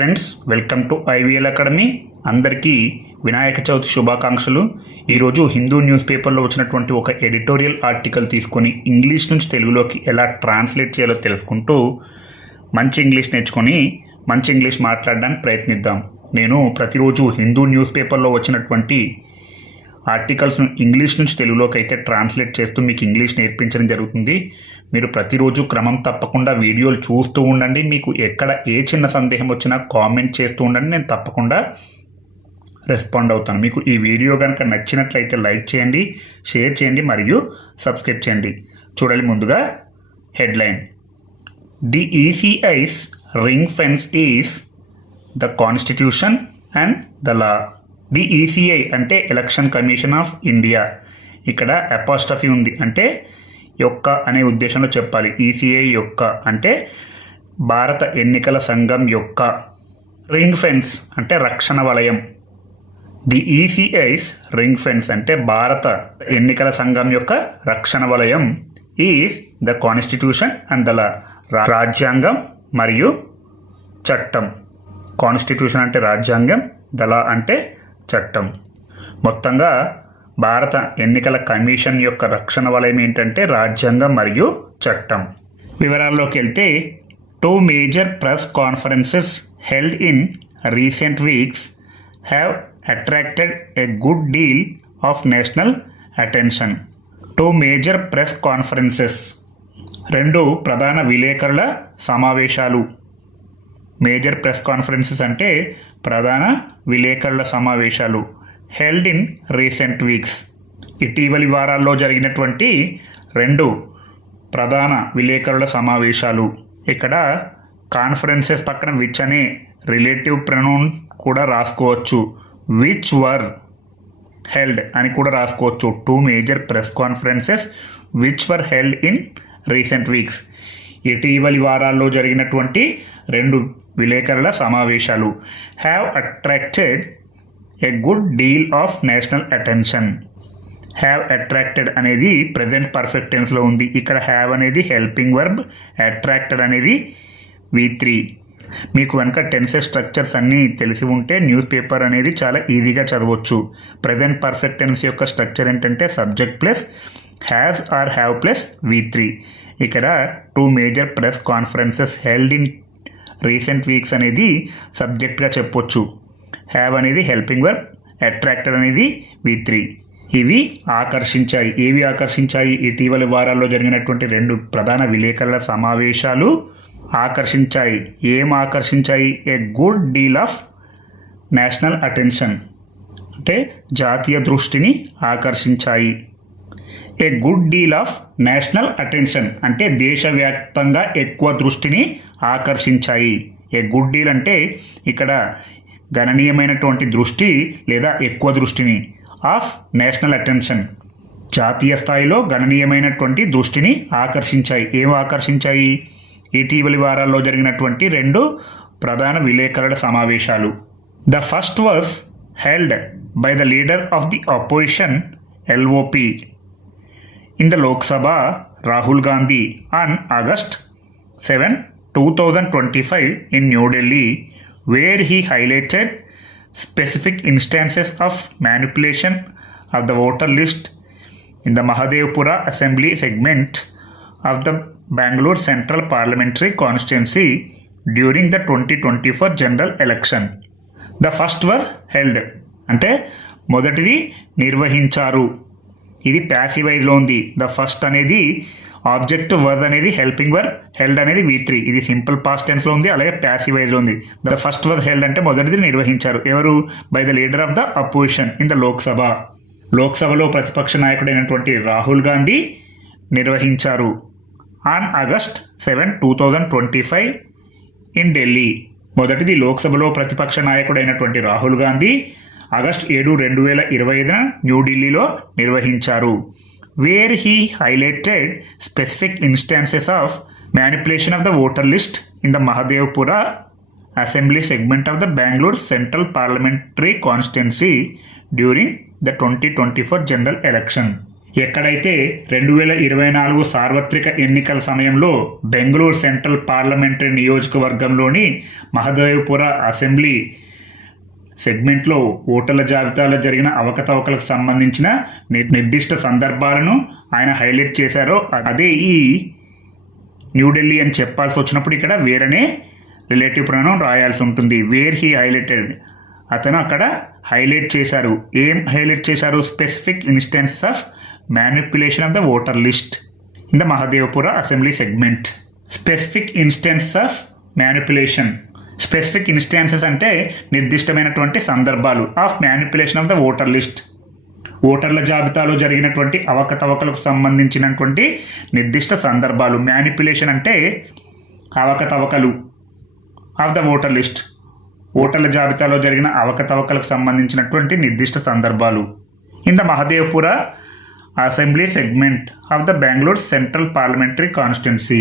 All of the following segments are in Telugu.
Friends welcome to IVL academy. అందరికీ వినాయక చవితి శుభాకాంక్షలు. ఈరోజు హిందూ న్యూస్ పేపర్లో వచ్చినటువంటి ఒక ఎడిటోరియల్ ఆర్టికల్ తీసుకొని ఇంగ్లీష్ నుంచి తెలుగులోకి ఎలా ట్రాన్స్లేట్ చేయాలో తెలుసుకుంటూ మంచి ఇంగ్లీష్ నేర్చుకొని మంచి ఇంగ్లీష్ మాట్లాడడానికి ప్రయత్నిద్దాం. నేను ప్రతిరోజు హిందూ న్యూస్ పేపర్లో వచ్చినటువంటి ఆర్టికల్స్ను ఇంగ్లీష్ నుంచి తెలుగులోకి అయితే ట్రాన్స్లేట్ చేస్తూ మీకు ఇంగ్లీష్ నేర్పించడం జరుగుతుంది. మీరు ప్రతిరోజు క్రమం తప్పకుండా వీడియోలు చూస్తూ ఉండండి. మీకు ఎక్కడ ఏ చిన్న సందేహం వచ్చినా కామెంట్ చేస్తూ ఉండండి. నేను తప్పకుండా రెస్పాండ్ అవుతాను. మీకు ఈ వీడియో కనుక నచ్చినట్లయితే లైక్ చేయండి షేర్ చేయండి మరియు సబ్స్క్రైబ్ చేయండి. చూడాలి ముందుగా headline. The ECI's ring fence is the constitution and the law. The ECI అంటే ఎలక్షన్ కమిషన్ ఆఫ్ ఇండియా. ఇక్కడ అపాస్ట్రఫీ ఉంది. అంటే యొక్క అనే ఉద్దేశంలో చెప్పాలి. ఈసీఐ యొక్క అంటే భారత ఎన్నికల సంఘం యొక్క రింగ్ ఫెన్స్ అంటే రక్షణ వలయం. ది ఈసీఐస్ రింగ్ ఫెన్స్ అంటే భారత ఎన్నికల సంఘం యొక్క రక్షణ వలయం is the constitution and the రాజ్యాంగం మరియు చట్టం. కాన్స్టిట్యూషన్ అంటే రాజ్యాంగం దళ అంటే చట్టం. మొత్తంగా భారత ఎన్నికల కమిషన్ యొక్క రక్షణ వలయం ఏంటంటే రాజ్యాంగం మరియు చట్టం. వివరాల్లోకి వెళ్తే two major press conferences held in recent weeks have attracted a good deal of national attention two major press conferences రెండు ప్రధాన విలేకరుల సమావేశాలు. మేజర్ ప్రెస్ కాన్ఫరెన్సెస్ అంటే ప్రధాన విలేకరుల సమావేశాలు. Held in recent weeks. ఇటీవలి వారాల్లో జరిగినటువంటి రెండు ప్రధాన విలేకరుల సమావేశాలు. ఇక్కడ కాన్ఫరెన్సెస్ పక్కన విచ్ అనే రిలేటివ్ ప్రనౌన్ కూడా రాసుకోవచ్చు. విచ్ వర్ హెల్డ్ అని కూడా రాసుకోవచ్చు. Two major press conferences which were held in recent weeks ఇటీవలి వారాల్లో జరిగినటువంటి రెండు విలేకరుల సమావేశాలు. Have attracted a good deal of national attention have attracted అనేది ప్రజెంట్ పర్ఫెక్ట్ టెన్స్లో ఉంది. ఇక్కడ హ్యావ్ అనేది హెల్పింగ్ వర్బ్ అట్రాక్టెడ్ అనేది వి త్రీ మీకు కనుక టెన్సెస్ స్ట్రక్చర్స్ అన్నీ తెలిసి ఉంటే న్యూస్ పేపర్ అనేది చాలా ఈజీగా చదవచ్చు. ప్రజెంట్ పర్ఫెక్ట్ టెన్స్ యొక్క స్ట్రక్చర్ ఏంటంటే subject plus has or have plus V three ఇక్కడ two major press conferences held in recent weeks అనేది సబ్జెక్ట్గా చెప్పొచ్చు. హ్యావ్ అనేది హెల్పింగ్ వర్క్ అట్రాక్టర్ అనేది వి త్రీ ఇవి ఆకర్షించాయి. ఏవి ఆకర్షించాయి? ఇటీవలి వారాల్లో జరిగినటువంటి రెండు ప్రధాన విలేకరుల సమావేశాలు ఆకర్షించాయి. ఏం ఆకర్షించాయి? A good deal of national attention అంటే జాతీయ దృష్టిని ఆకర్షించాయి. A good deal of national attention అంటే దేశవ్యాప్తంగా ఎక్కువ దృష్టిని ఆకర్షించాయి. ఏ గుడ్ డీల్ అంటే ఇక్కడ గణనీయమైనటువంటి దృష్టి లేదా ఎక్కువ దృష్టిని ఆఫ్ నేషనల్ అటెన్షన్. జాతీయ స్థాయిలో గణనీయమైనటువంటి దృష్టిని ఆకర్షించాయి. ఏం ఆకర్షించాయి? ఇటీవలి వారాల్లో జరిగినటువంటి రెండు ప్రధాన విలేకరుల సమావేశాలు. The first was held by the leader of the opposition LOP in the Lok Sabha Rahul Gandhi on August seven two thousand twenty five in New Delhi where he highlighted specific instances of manipulation of the voter list in the Mahadevpura Assembly segment of the Bangalore Central Parliamentary Constituency during the 2024 general election. The first were held అంటే మొదటిది నిర్వహించారు ఇది ప్యాసివైజ్లో ఉంది ద ఫస్ట్ అనేది ఆబ్జెక్ట్ వర్డ్ అనేది హెల్పింగ్ వర్ హెల్డ్ అనేది వి త్రీ. ఇది సింపుల్ పాస్ట్ టెన్స్లో ఉంది అలాగే ప్యాసివైజ్లో ఉంది. ద ఫస్ట్ వర్ హెల్డ్ అంటే మొదటిది నిర్వహించారు. ఎవరు? By the leader of the opposition in the Lok Sabha లోక్సభలో ప్రతిపక్ష నాయకుడైనటువంటి రాహుల్ గాంధీ నిర్వహించారు. On August seven two thousand twenty five in Delhi మొదటిది లోక్సభలో ప్రతిపక్ష నాయకుడైనటువంటి రాహుల్ గాంధీ ఆగస్ట్ ఏడు రెండు వేల ఇరవై ఐదున న్యూఢిల్లీలో నిర్వహించారు. Where he highlighted specific instances of manipulation of the voter list in the Mahadevpura assembly segment of the Bengaluru central parliamentary constituency during the twenty twenty four general election ఎక్కడైతే రెండు వేల ఇరవై నాలుగు సార్వత్రిక ఎన్నికల సమయంలో బెంగళూరు సెంట్రల్ పార్లమెంటరీ నియోజకవర్గంలోని మహదేవ్పుర అసెంబ్లీ సెగ్మెంట్లో ఓటర్ల జాబితాలో జరిగిన అవకతవకలకు సంబంధించిన నిర్దిష్ట సందర్భాలను ఆయన హైలైట్ చేశారో అదే ఈ న్యూఢిల్లీ అని చెప్పాల్సి వచ్చినప్పుడు ఇక్కడ వేరనే రిలేటివ్ ప్రణం రాయాల్సి ఉంటుంది. Where he highlighted. అతను అక్కడ హైలైట్ చేశారు. ఏం హైలైట్ చేశారు? Specific instances of manipulation of the voter list in the Mahadevapura assembly segment. Specific instances of manipulation specific instances అంటే నిర్దిష్టమైనటువంటి సందర్భాలు of manipulation of the voter list. ఓటర్ల జాబితాలో జరిగినటువంటి అవకతవకలకు సంబంధించినటువంటి నిర్దిష్ట సందర్భాలు. మ్యానిపులేషన్ అంటే అవకతవకలు ఆఫ్ ద ఓటర్ లిస్ట్. ఓటర్ల జాబితాలో జరిగిన అవకతవకలకు సంబంధించినటువంటి నిర్దిష్ట సందర్భాలు. In the Mahadevpura assembly segment of the Bengaluru central parliamentary constituency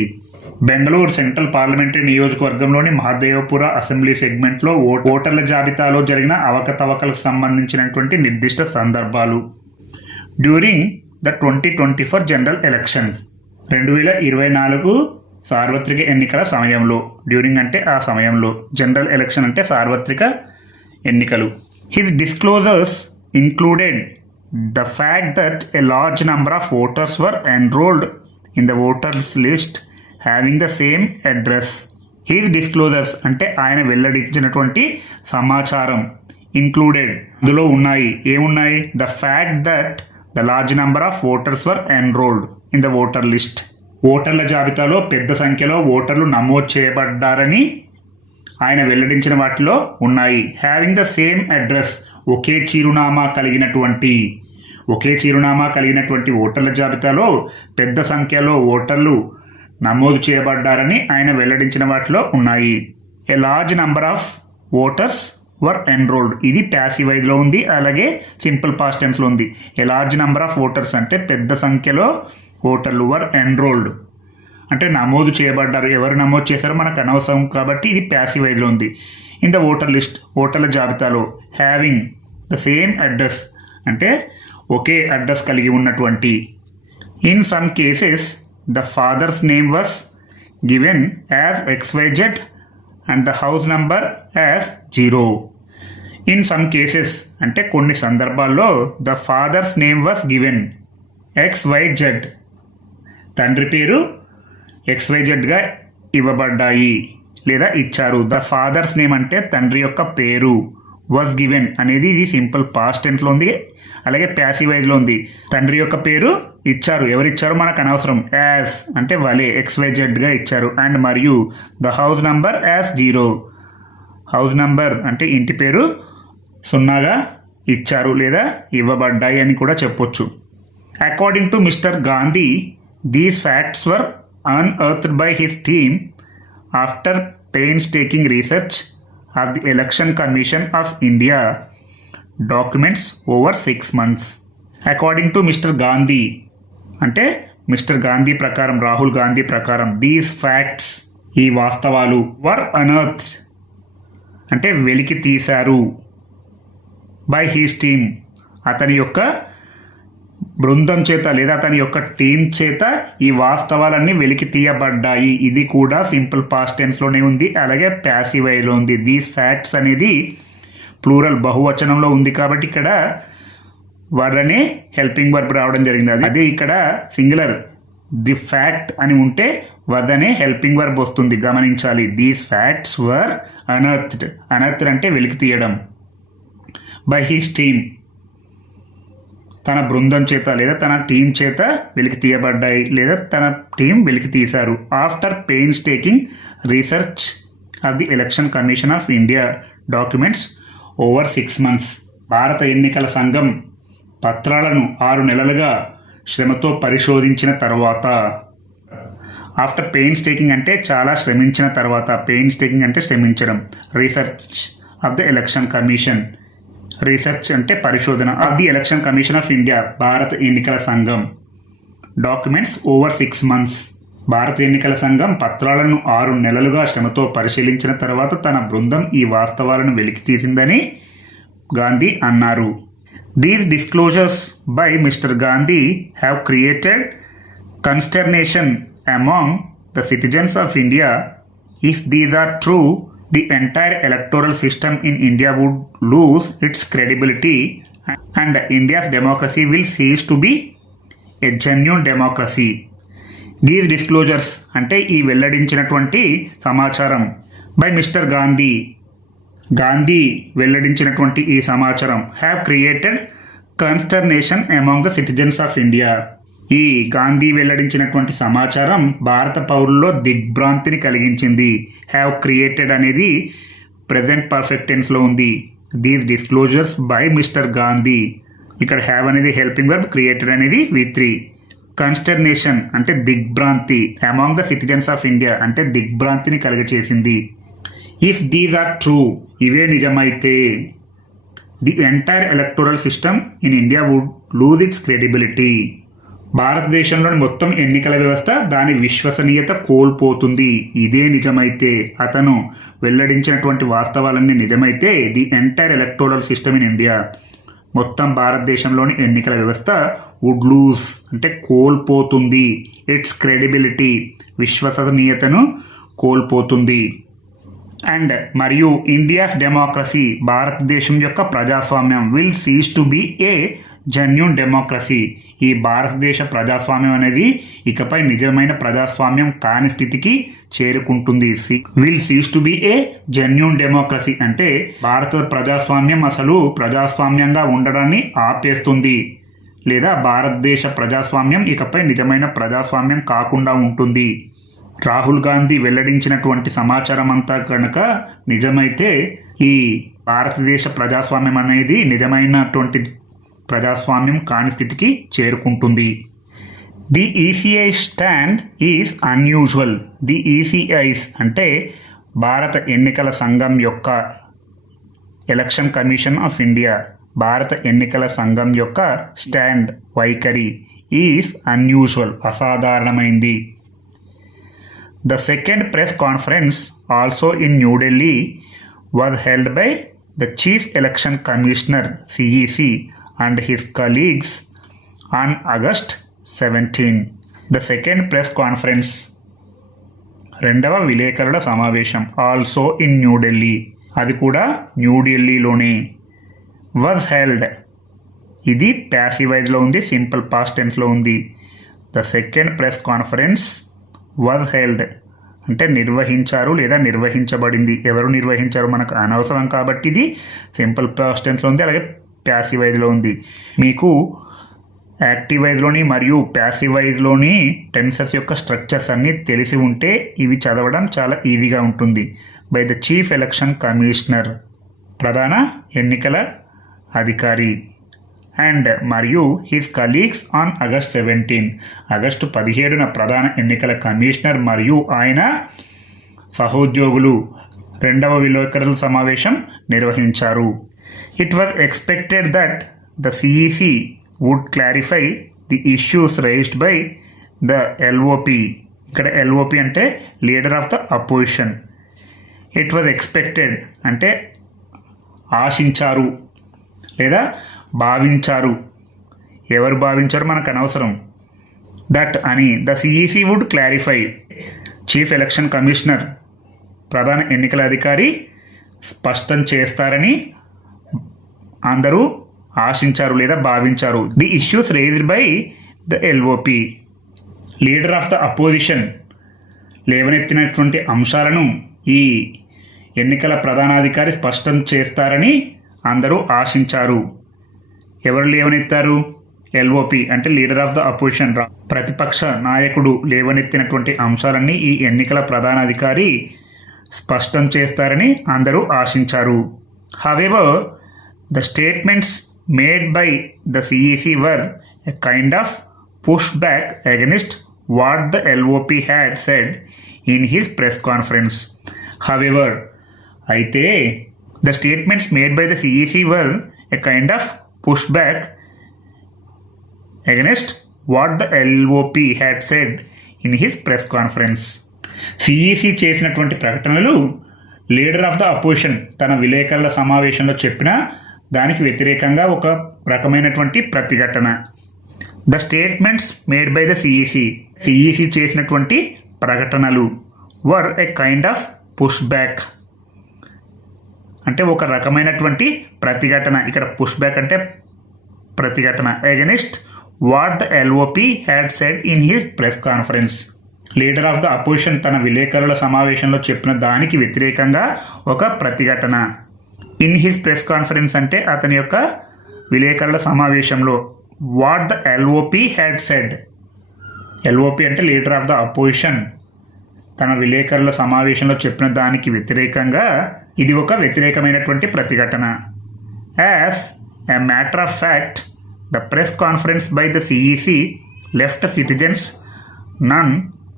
Bengaluru central parliamentary నియోజకవర్గంలోని మహదేవపుర అసెంబ్లీ సెగ్మెంట్లో ఓ- ఓటర్ల జాబితాలో జరిగిన అవకతవకలకు సంబంధించినటువంటి నిర్దిష్ట సందర్భాలు. During the twenty twenty four general elections. రెండు వేల ఇరవై నాలుగు సార్వత్రిక ఎన్నికల సమయంలో. డ్యూరింగ్ అంటే ఆ సమయంలో. జనరల్ ఎలక్షన్ అంటే సార్వత్రిక ఎన్నికలు. His disclosures included the fact that a large number of voters were enrolled in the voters list. Having the same address his disclosures అంటే ఆయన వెల్లడించినటువంటి సమాచారం ఇంక్లూడెడ్ ఇందులో ఉన్నాయి. ఏమున్నాయి? The fact that the large number of voters were enrolled in the voter list ఓటర్ల జాబితాలో పెద్ద సంఖ్యలో ఓటర్లు నమోదు చేయబడ్డారని ఆయన వెల్లడించిన వాటిలో ఉన్నాయి. హ్యావింగ్ ద సేమ్ అడ్రస్ ఒకే చిరునామా కలిగినటువంటి ఒకే చిరునామా కలిగినటువంటి ఓటర్ల జాబితాలో పెద్ద సంఖ్యలో ఓటర్లు నమోదు చేయబడ్డారని ఆయన వెల్లడించిన వాటిలో ఉన్నాయి. A large number of voters were enrolled ఇది ప్యాసివైజ్లో ఉంది అలాగే సింపుల్ పాస్ట్ టెన్స్లో ఉంది. A large number of voters అంటే పెద్ద సంఖ్యలో ఓటర్లు వర్ ఎన్రోల్డ్ అంటే నమోదు చేయబడ్డారు. ఎవరు నమోదు చేశారో మనకు అనవసరం కాబట్టి ఇది ప్యాసివైజ్లో ఉంది. ఇన్ ద ఓటర్ లిస్ట్ ఓటర్ల జాబితాలో హ్యావింగ్ ద సేమ్ అడ్రస్ అంటే ఒకే అడ్రస్ కలిగి ఉన్నటువంటి. In some cases the father's name was given as XYZ and the house number as zero in some cases అంటే కొన్ని సందర్భాల్లో the father's name was given X Y Z తండ్రి పేరు ఎక్స్వైజెడ్గా ఇవ్వబడ్డాయి లేదా ఇచ్చారు. ద ఫాదర్స్ నేమ్ అంటే తండ్రి యొక్క పేరు. వాజ్ గివెన్ అనేది ఇది సింపుల్ పాస్ట్ టెన్స్లో ఉంది. అలాగే ప్యాసివైజ్లో ఉంది. తండ్రి యొక్క పేరు ఇచ్చారు. ఎవరిచ్చారో? మనకు అనవసరం. యాజ్ అంటే వలే ఎక్స్వైజెడ్గా ఇచ్చారు. అండ్ మరియు the house number as zero house number అంటే ఇంటి పేరు సున్నాగా ఇచ్చారు లేదా ఇవ్వబడ్డాయి అని కూడా చెప్పొచ్చు. According to Mister Gandhi these facts were unearthed by his team after painstaking research of the Election Commission of India documents over six months. According to Mister Gandhi అంటే మిస్టర్ గాంధీ ప్రకారం రాహుల్ గాంధీ ప్రకారం దీస్ ఫ్యాక్ట్స్ ఈ వాస్తవాలు వర్ అనర్త్ అంటే వెలికి తీశారు. బై హీస్ టీమ్ అతని యొక్క బృందం చేత లేదా తన యొక్క టీం చేత ఈ వాస్తవాలన్నీ వెలికి తీయబడ్డాయి. ఇది కూడా సింపుల్ పాస్ట్ టెన్స్లోనే ఉంది. అలాగే ప్యాసివైలో ఉంది. దీస్ ఫ్యాక్ట్స్ అనేది ప్లూరల్ బహువచనంలో ఉంది కాబట్టి ఇక్కడ వర్ అనే హెల్పింగ్ వర్బ్ రావడం జరిగింది. అది అదే ఇక్కడ సింగులర్ ది ఫ్యాక్ట్ అని ఉంటే వద్ అనే హెల్పింగ్ వర్బ్ వస్తుంది. గమనించాలి. These facts were unearthed unearthed అంటే వెలికి తీయడం. By his team. తన బృందం చేత లేదా తన టీం చేత వెలికి తీయబడ్డాయి లేదా తన టీం వెలికి తీశారు. After painstaking research of the Election Commission of India documents over six months భారత ఎన్నికల సంఘం పత్రాలను ఆరు నెలలుగా శ్రమతో పరిశోధించిన తర్వాత ఆఫ్టర్ పెయిన్స్ టేకింగ్ అంటే చాలా శ్రమించిన తర్వాత పెయిన్స్ టేకింగ్ అంటే శ్రమించడం. Research of the Election Commission research అంటే పరిశోధన. Of the Election Commission of India భారత ఎన్నికల సంఘం. Documents over six months. భారత ఎన్నికల సంఘం పత్రాలను ఆరు నెలలుగా శ్రమతో పరిశీలించిన తర్వాత తన బృందం ఈ వాస్తవాలను వెలికి తీసిందని గాంధీ అన్నారు. These disclosures by Mister Gandhi have created consternation among the citizens of India if these are true the entire electoral system in India would lose its credibility and India's democracy will cease to be a genuine democracy. These disclosures అంటే ఈ వెల్లడించినటువంటి సమాచారం బై మిస్టర్ గాంధీ గాంధీ వెల్లడించినటువంటి ఈ సమాచారం have created consternation among the citizens of India ఈ గాంధీ వెల్లడించినటువంటి సమాచారం భారత పౌరుల్లో దిగ్భ్రాంతిని కలిగించింది. హ్యావ్ క్రియేటెడ్ అనేది ప్రజెంట్ పర్ఫెక్ట్ టెన్స్లో ఉంది. These disclosures by Mister Gandhi ఇక్కడ హ్యావ్ అనేది హెల్పింగ్ వర్బ్ క్రియేటెడ్ అనేది వి త్రీ కన్స్టర్నేషన్ అంటే దిగ్భ్రాంతి. Among the citizens of India అంటే దిగ్భ్రాంతిని కలిగచేసింది. ఇఫ్ దీస్ ఆర్ ట్రూ ఇవే నిజమైతే the entire electoral system in India would lose its credibility భారతదేశంలోని మొత్తం ఎన్నికల వ్యవస్థ దాని విశ్వసనీయత కోల్పోతుంది. ఇదే నిజమైతే అతను వెల్లడించినటువంటి వాస్తవాలన్నీ నిజమైతే the entire electoral system in India. మొత్తం భారతదేశంలోని ఎన్నికల వ్యవస్థ వుడ్ లూజ్ అంటే కోల్పోతుంది. ఇట్స్ క్రెడిబిలిటీ విశ్వసనీయతను కోల్పోతుంది. అండ్ మరియు ఇండియాస్ డెమోక్రసీ భారతదేశం యొక్క ప్రజాస్వామ్యం will cease to be a genuine democracy. ఈ భారతదేశ ప్రజాస్వామ్యం అనేది ఇకపై నిజమైన ప్రజాస్వామ్యం కాని స్థితికి చేరుకుంటుంది. Will cease to be a genuine democracy అంటే భారత ప్రజాస్వామ్యం అసలు ప్రజాస్వామ్యంగా ఉండడాన్ని ఆపేస్తుంది. లేదా భారతదేశ ప్రజాస్వామ్యం ఇకపై నిజమైన ప్రజాస్వామ్యం కాకుండా ఉంటుంది. రాహుల్ గాంధీ వెల్లడించినటువంటి సమాచారం అంతా కనుక నిజమైతే ఈ భారతదేశ ప్రజాస్వామ్యం అనేది నిజమైనటువంటి ప్రజాస్వామ్యం కాని స్థితికి చేరుకుంటుంది. The ECI stand is unusual the ECI's అంటే భారత ఎన్నికల సంఘం యొక్క ఎలక్షన్ కమిషన్ ఆఫ్ ఇండియా భారత ఎన్నికల సంఘం యొక్క స్టాండ్ వైఖరి ఈజ్ అన్యూజువల్ అసాధారణమైంది. The second press conference also in New Delhi was held by the chief election commissioner CEC and his colleagues on August 17. The second press conference, రెండవ విలేకరుల సమావేశం ఆల్సో ఇన్ న్యూఢిల్లీ అది కూడా న్యూఢిల్లీలోనే వాజ్ హెల్డ్ ఇది ప్యాసివైజ్లో ఉంది సింపుల్ పాస్ట్ టెన్స్లో ఉంది. The second press conference was held అంటే నిర్వహించారు లేదా నిర్వహించబడింది. ఎవరు నిర్వహించారు? మనకు అనవసరం కాబట్టి ఇది సింపుల్ పాస్ట్ టెన్స్లో ఉంది. అలాగే ప్యాసివైజ్లో ఉంది. మీకు యాక్టివైజ్లోని మరియు ప్యాసివైజ్లోని టెన్సెస్ యొక్క స్ట్రక్చర్స్ అన్నీ తెలిసి ఉంటే ఇవి చదవడం చాలా ఈజీగా ఉంటుంది. By the chief election commissioner ప్రధాన ఎన్నికల అధికారి అండ్ మరియు his colleagues on August seventeen August పదిహేడున ప్రధాన ఎన్నికల కమిషనర్ మరియు ఆయన సహోద్యోగులు రెండవ విలేకరుల సమావేశం నిర్వహించారు. It was expected that the CEC would clarify the issues raised by the LOP ఇక్కడ ఎల్ఓపి అంటే leader of the opposition it was expected అంటే ఆశించారు లేదా భావించారు. ఎవరు భావించారు మనకు అనవసరం. దట్ అని the CEC would clarify chief election commissioner ప్రధాన ఎన్నికల అధికారి స్పష్టం చేస్తారని అందరూ ఆశించారు లేదా భావించారు. The issues raised by the LOP leader of the opposition లేవనెత్తినటువంటి అంశాలను ఈ ఎన్నికల ప్రధానాధికారి స్పష్టం చేస్తారని అందరూ ఆశించారు. ఎవరు లేవనెత్తారు? ఎల్ఓపి అంటే లీడర్ ఆఫ్ ద అపోజిషన్ ప్రతిపక్ష నాయకుడు లేవనెత్తినటువంటి అంశాలన్నీ ఈ ఎన్నికల ప్రధానాధికారి స్పష్టం చేస్తారని అందరూ ఆశించారు. However the statements made by the CEC were a kind of push back against what the LOP had said in his press conference however అయితే the statements made by the CEC were a kind of push back against what the LOP had said in his press conference CEC చేసినటువంటి ప్రకటనలు లీడర్ ఆఫ్ ద అపోజిషన్ తన విలేకరుల సమావేశంలో చెప్పిన దానికి వ్యతిరేకంగా ఒక రకమైనటువంటి ప్రతిఘటన. The statements made by the CEC CEC చేసినటువంటి ప్రకటనలు were a kind of push back అంటే ఒక రకమైనటువంటి ప్రతిఘటన. ఇక్కడ పుష్ బ్యాక్ అంటే ప్రతిఘటన. Against what the LOP had said in his press conference leader of the opposition తన విలేకరుల సమావేశంలో చెప్పిన దానికి వ్యతిరేకంగా ఒక ప్రతిఘటన. ఇన్ హిస్ ప్రెస్ కాన్ఫరెన్స్ అంటే అతని యొక్క విలేకరుల సమావేశంలో what the LOP had said LOP అంటే లీడర్ ఆఫ్ ద అపోజిషన్ తన విలేకరుల సమావేశంలో చెప్పిన దానికి వ్యతిరేకంగా ఇది ఒక వ్యతిరేకమైనటువంటి ప్రతిఘటన. As a matter of fact the press conference by the CEC left citizens none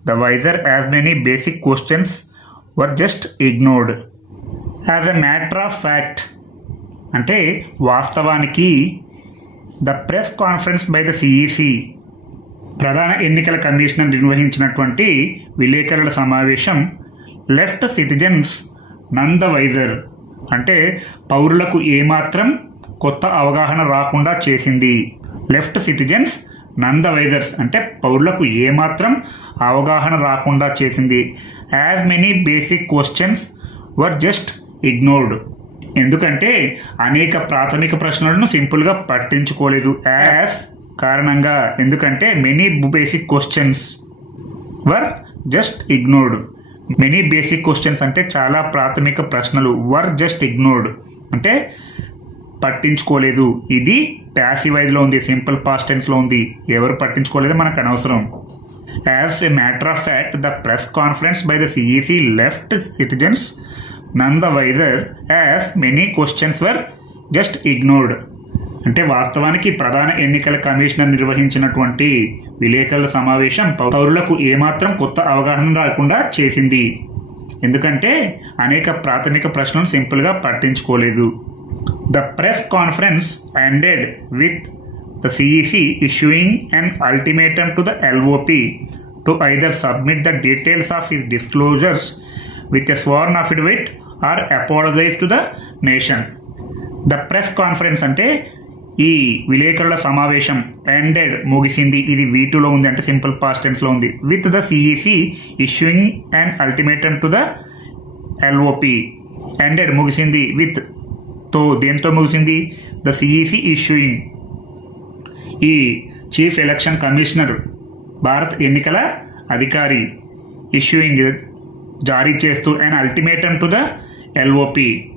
the wiser as many basic questions were just ignored as a matter of fact అంటే వాస్తవానికి the press conference by the CEC ప్రధాన ఎన్నికల కమిషనర్ నిర్వహించినటువంటి విలేకరుల సమావేశం left citizens none the wiser అంటే పౌరులకు ఏమాత్రం కొత్త అవగాహన రాకుండా చేసింది. Left citizens none the wisers అంటే పౌరులకు ఏమాత్రం అవగాహన రాకుండా చేసింది. As many basic questions were just ignored ఎందుకంటే అనేక ప్రాథమిక ప్రశ్నలను సింపుల్గా పట్టించుకోలేదు. యాస్ కారణంగా. ఎందుకంటే many basic questions were just ignored many basic questions అంటే చాలా ప్రాథమిక ప్రశ్నలు వర్ జస్ట్ ఇగ్నోర్డ్ అంటే పట్టించుకోలేదు. ఇది ప్యాసివైజ్లో ఉంది సింపుల్ పాస్ట్ టెన్స్లో ఉంది. ఎవరు పట్టించుకోలేదు మనకు అనవసరం. As a matter of fact the press conference by the CEC left citizens none the wiser as many questions were just ignored అంటే వాస్తవానికి ప్రధాన ఎన్నికల కమిషనర్ నిర్వహించినటువంటి విలేకరుల సమావేశం పౌరులకు ఏమాత్రం కొత్త అవగాహన రాకుండా చేసింది. ఎందుకంటే అనేక ప్రాథమిక ప్రశ్నలు సింపుల్గా పట్టించుకోలేదు. The press conference ended with the CEC issuing and ultimatum to the LOP to either submit the details of his disclosures with a sworn affidavit or apologise to the nation the press conference అంటే ఈ విలేకరుల సమావేశం ఎండెడ్ ముగిసింది. ఇది వీటులో ఉంది అంటే సింపుల్ పాస్ట్ టెన్స్లో ఉంది. With the CEC issuing and ultimatum to the LOP ended ముగిసింది. విత్తో దేంతో ముగిసింది? ద సిఈసి ఇష్యూయింగ్ ఈ చీఫ్ ఎలక్షన్ కమిషనర్ భారత్ ఎన్నికల అధికారి ఇష్యూయింగ్ జారీ చేస్తూ and ultimatum to the LOP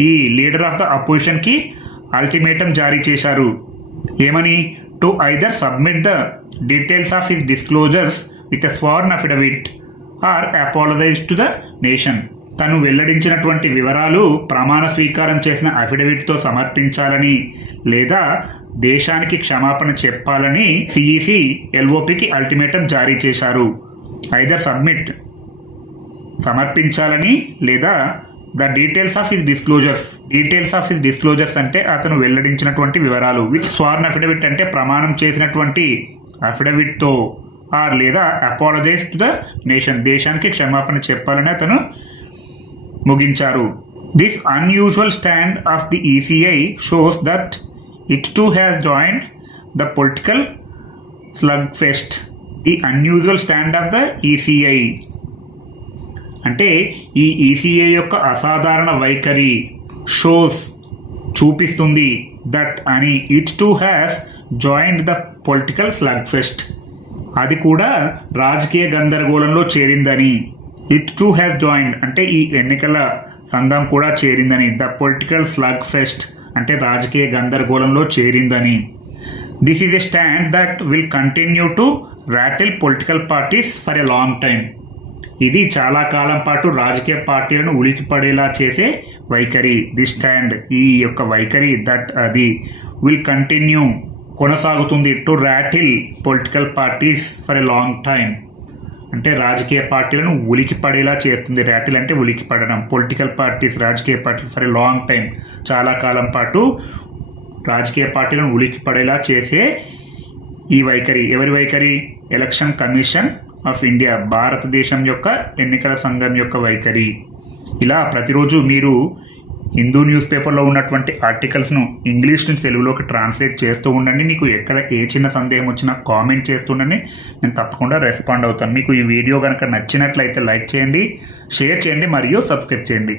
ఈ లీడర్ ఆఫ్ ద అపోజిషన్కి అల్టిమేటం జారీ చేశారు. ఏమని? To either submit the details of his disclosures with a sworn affidavit or apologise to the nation తను వెల్లడించినటువంటి వివరాలు ప్రమాణ స్వీకారం చేసిన అఫిడవిట్తో సమర్పించాలని లేదా దేశానికి క్షమాపణ చెప్పాలని సిఈసి ఎల్ఓపికి అల్టిమేటం జారీ చేశారు. ఐదర్ సబ్మిట్ సమర్పించాలని లేదా the details of his disclosures details of his disclosures అంటే అతను వెల్లడించినటువంటి వివరాలు. విత్ స్వార్న్ అఫిడవిట్ అంటే ప్రమాణం చేసినటువంటి అఫిడవిట్తో ఆర్ లేదా అపాలజైజ్ టు ద నేషన్ దేశానికి క్షమాపణ చెప్పాలని అతను ముగించారు. This unusual stand of the ECI shows that it too has joined the political slugfest the unusual stand of the ECI అంటే ఈ ఈసీఏ యొక్క అసాధారణ వైఖరి షోస్ చూపిస్తుంది దట్ అని. It too has joined the political slugfest అది కూడా రాజకీయ గందరగోళంలో చేరిందని. ఇట్ టు హ్యాస్ జాయిన్డ్ అంటే ఈ ఎన్నికల సంఘం కూడా చేరిందని. ద పొలిటికల్ స్లగ్ ఫెస్ట్ అంటే రాజకీయ గందరగోళంలో చేరిందని. This is a stand that will continue to rattle political parties for a long time ఇది చాలా కాలం పాటు రాజకీయ పార్టీలను ఉలికిపడేలా చేసే వైఖరి. The stand. ఈ యొక్క వైఖరి దట్ అది విల్ కంటిన్యూ కొనసాగుతుంది to rattle political parties for a long time అంటే రాజకీయ పార్టీలను ఉలికి పడేలా చేస్తుంది. ర్యాటిల్ అంటే ఉలికి పడడం పొలిటికల్ పార్టీస్ రాజకీయ పార్టీలు ఫర్ ఎ లాంగ్ టైం చాలా కాలం పాటు రాజకీయ పార్టీలను ఉలికి పడేలా చేసే ఈ వైఖరి. ఎవరి వైఖరి? ఎలక్షన్ కమిషన్ ఆఫ్ ఇండియా భారతదేశం యొక్క ఎన్నికల సంఘం యొక్క వైఖరి. ఇలా ప్రతిరోజు మీరు హిందూ న్యూస్ పేపర్లో ఉన్నటువంటి ఆర్టికల్స్ను ఇంగ్లీష్ నుంచి తెలుగులోకి ట్రాన్స్లేట్ చేస్తూ ఉండండి. మీకు ఎక్కడ ఏ చిన్న సందేహం వచ్చినా కామెంట్ చేస్తుండండి నేను తప్పకుండా రెస్పాండ్ అవుతాను. మీకు ఈ వీడియో కనుక నచ్చినట్లయితే లైక్ చేయండి షేర్ చేయండి మరియు సబ్స్క్రైబ్ చేయండి.